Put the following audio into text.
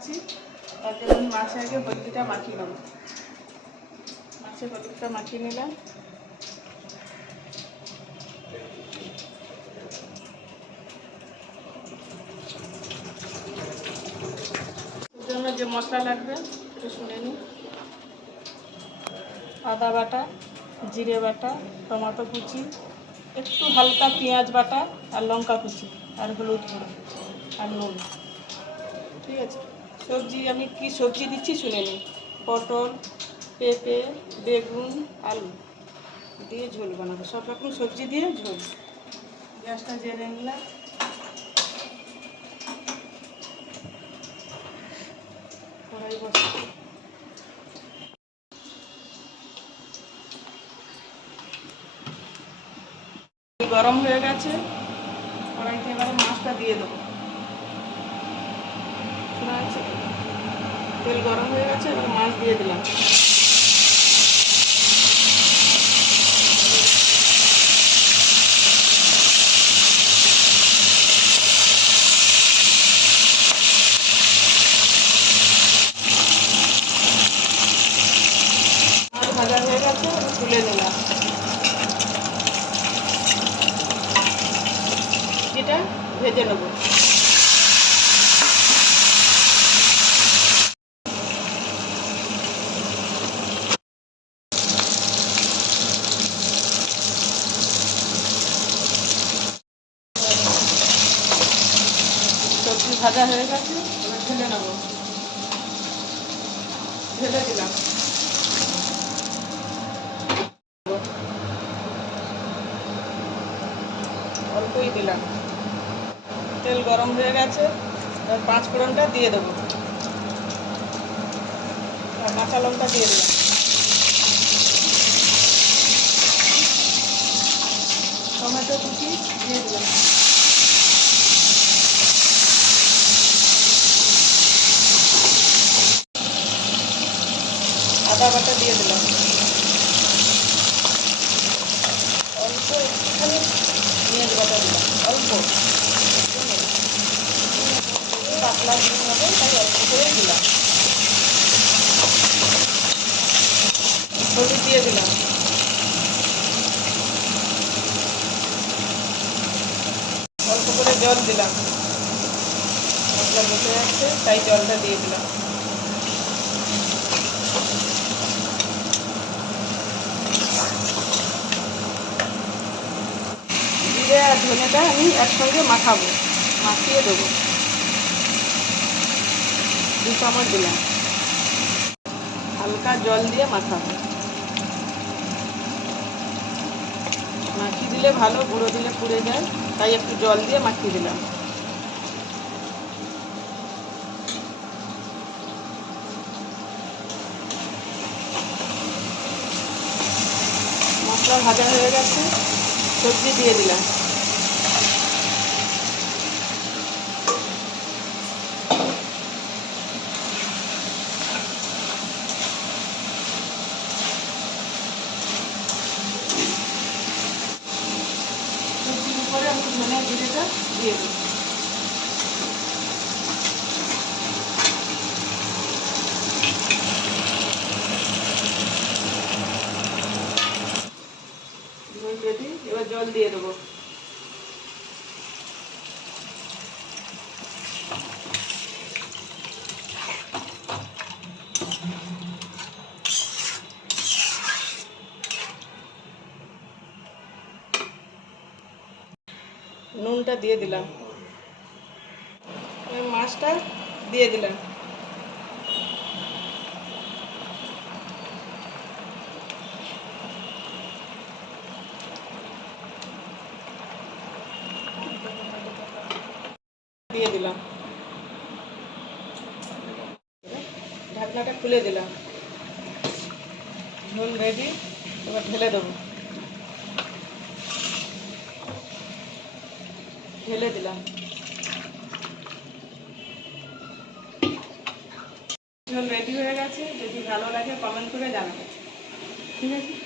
বানাচ্ছি, তার জন্য আমি মাছে আগে হলুদটা মাখিয়ে নেব। মাছে হলুদটা মাখিয়ে নিলাম। এর জন্য যে মশলা লাগবে সেটা শুনে নিই। আদা বাটা, জিরে বাটা, টমেটো কুচি, একটু হালকা পেঁয়াজ বাটা আর লঙ্কা কুচি আর হলুদ গুঁড়ো আর নুন। ঠিক আছে, সবজি আমি কি সবজি দিচ্ছি শুনে নিই। পটল, পেঁপে, বেগুন, আলু দিয়ে ঝোল বানাবো, সব রকম সবজি দিয়ে ঝোল। গ্যাসটা জেলে নিলাম। কড়াই বসাবো। গরম হয়ে গেছে, কড়াইতে এবারে মাছটা দিয়ে দেবো। শোনা যাচ্ছে? তেল গরম হয়ে গেছে, এবার মাছ দিয়ে দিলাম। মাছ ভাজা হয়ে গেছে, তুলে নিলাম। এটা ভেজে নেবো। সবজি ভাজা হয়ে গেছে, এবার ঢেলে নেবো। ঢেলে দিলাম। অল্পই দিলাম। তেল গরম হয়ে গেছে, এবার 5 ফোড়নটা দিয়ে দেবো আর কাঁচা লঙ্কা দিয়ে দিলাম। টমেটো কুচি দিয়ে দিলাম। আদা বাটা দিয়ে দিলাম। অল্প একটুখানি পেঁয়াজ বাটা দিলাম, অল্প পাতলা দিয়ে হবে, তাই অল্প করে দিলাম। হলুদ দিয়ে দিলাম। অল্প করে জল দিলাম, মশলা বসে যাচ্ছে তাই জলটা দিয়ে দিলাম। জিরে আর ধনেটা আমি একসঙ্গে মাখাবো, মাখিয়ে দেবো। 2 চামচ দিলাম। হালকা জল দিয়ে মাখাবো। মাখিয়ে দিলে ভালো, গুঁড়ো দিলে পুড়ে যায়, তাই একটু জল দিয়ে মাখিয়ে দিলাম। মশলা ভাজা হয়ে গেছে, সবজি দিয়ে দিলাম। সবজির উপরে আমি ধনে জিরেটা দিয়ে দেবো। রেডি, এবার জল দিয়ে দেবো। নুনটা দিয়ে দিলাম। মাছটা দিয়ে দিলাম। দিয়ে দিলাম, ঢাকনাটা খুলে দিলাম। ঝোল রেডি, এবার ঢেলে দেবো। ঢেলে দিলাম। ঝোল রেডি হয়ে গেছে। যদি ভালো লাগে কমেন্ট করে জানাবেন। ঠিক আছে।